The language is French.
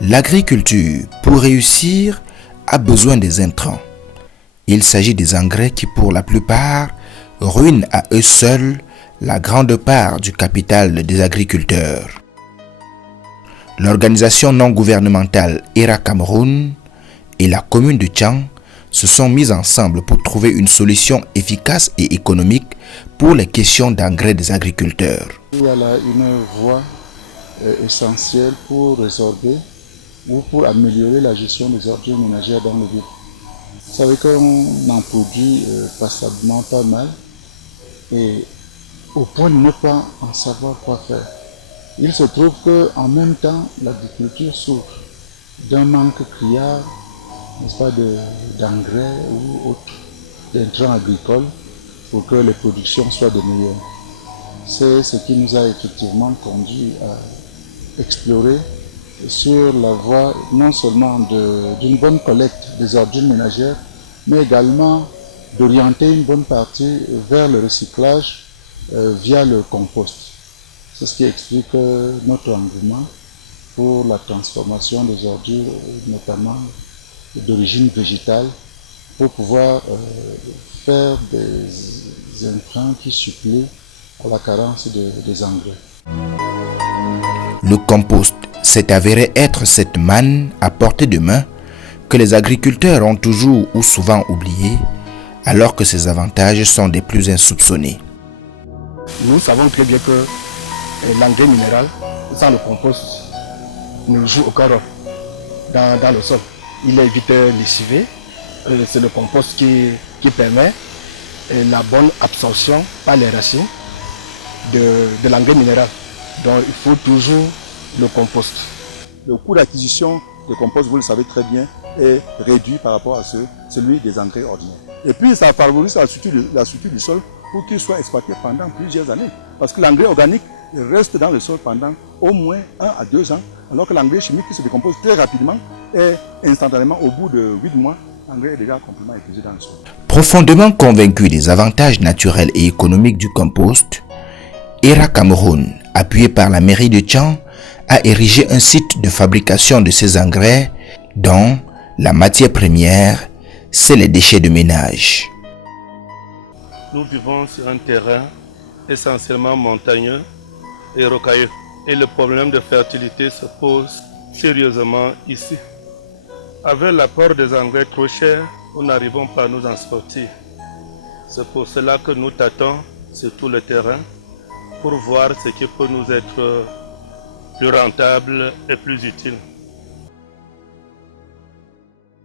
L'agriculture, pour réussir, a besoin des intrants. Il s'agit des engrais qui, pour la plupart, ruinent à eux seuls la grande part du capital des agriculteurs. L'organisation non gouvernementale ERA Cameroun et la commune de Tchang se sont mises ensemble pour trouver une solution efficace et économique pour les questions d'engrais des agriculteurs. Il y a là une voie essentielle pour résorber ou pour améliorer la gestion des ordures ménagères dans le ville. Vous savez qu'on en produit passablement pas mal et au point de ne pas en savoir quoi faire. Il se trouve qu'en même temps, l'agriculture souffre d'un manque criard, n'est-ce pas, d'engrais ou autres intrants agricoles pour que les productions soient de meilleures. C'est ce qui nous a effectivement conduit à explorer sur la voie non seulement d'une bonne collecte des ordures ménagères, mais également d'orienter une bonne partie vers le recyclage via le compost. C'est ce qui explique notre engouement pour la transformation des ordures, notamment d'origine végétale, pour pouvoir faire des intrants qui suppléent à la carence des engrais. Le compost s'est avéré être cette manne à portée de main que les agriculteurs ont toujours ou souvent oublié, alors que ses avantages sont des plus insoupçonnés. Nous savons très bien que l'engrais minéral, sans le compost, ne joue aucun rôle dans le sol. Il est vite lessivé. C'est le compost qui permet la bonne absorption par les racines de l'engrais minéral. Donc il faut toujours le compost. Le coût d'acquisition de compost, vous le savez très bien, est réduit par rapport à celui des engrais ordinaires. Et puis ça favorise la structure du sol pour qu'il soit exploité pendant plusieurs années. Parce que l'engrais organique reste dans le sol pendant au moins 1 à 2 ans, alors que l'engrais chimique qui se décompose très rapidement et instantanément, au bout de 8 mois, l'engrais est déjà complètement épuisé dans le sol. Profondément convaincu des avantages naturels et économiques du compost, ERA Cameroun, appuyé par la mairie de Tchang, a érigé un site de fabrication de ces engrais dont la matière première, c'est les déchets de ménage. Nous vivons sur un terrain essentiellement montagneux et rocailleux. Et le problème de fertilité se pose sérieusement ici. Avec l'apport des engrais trop chers, nous n'arrivons pas à nous en sortir. C'est pour cela que nous tâtons sur tout le terrain pour voir ce qui peut nous être plus rentable et plus utile.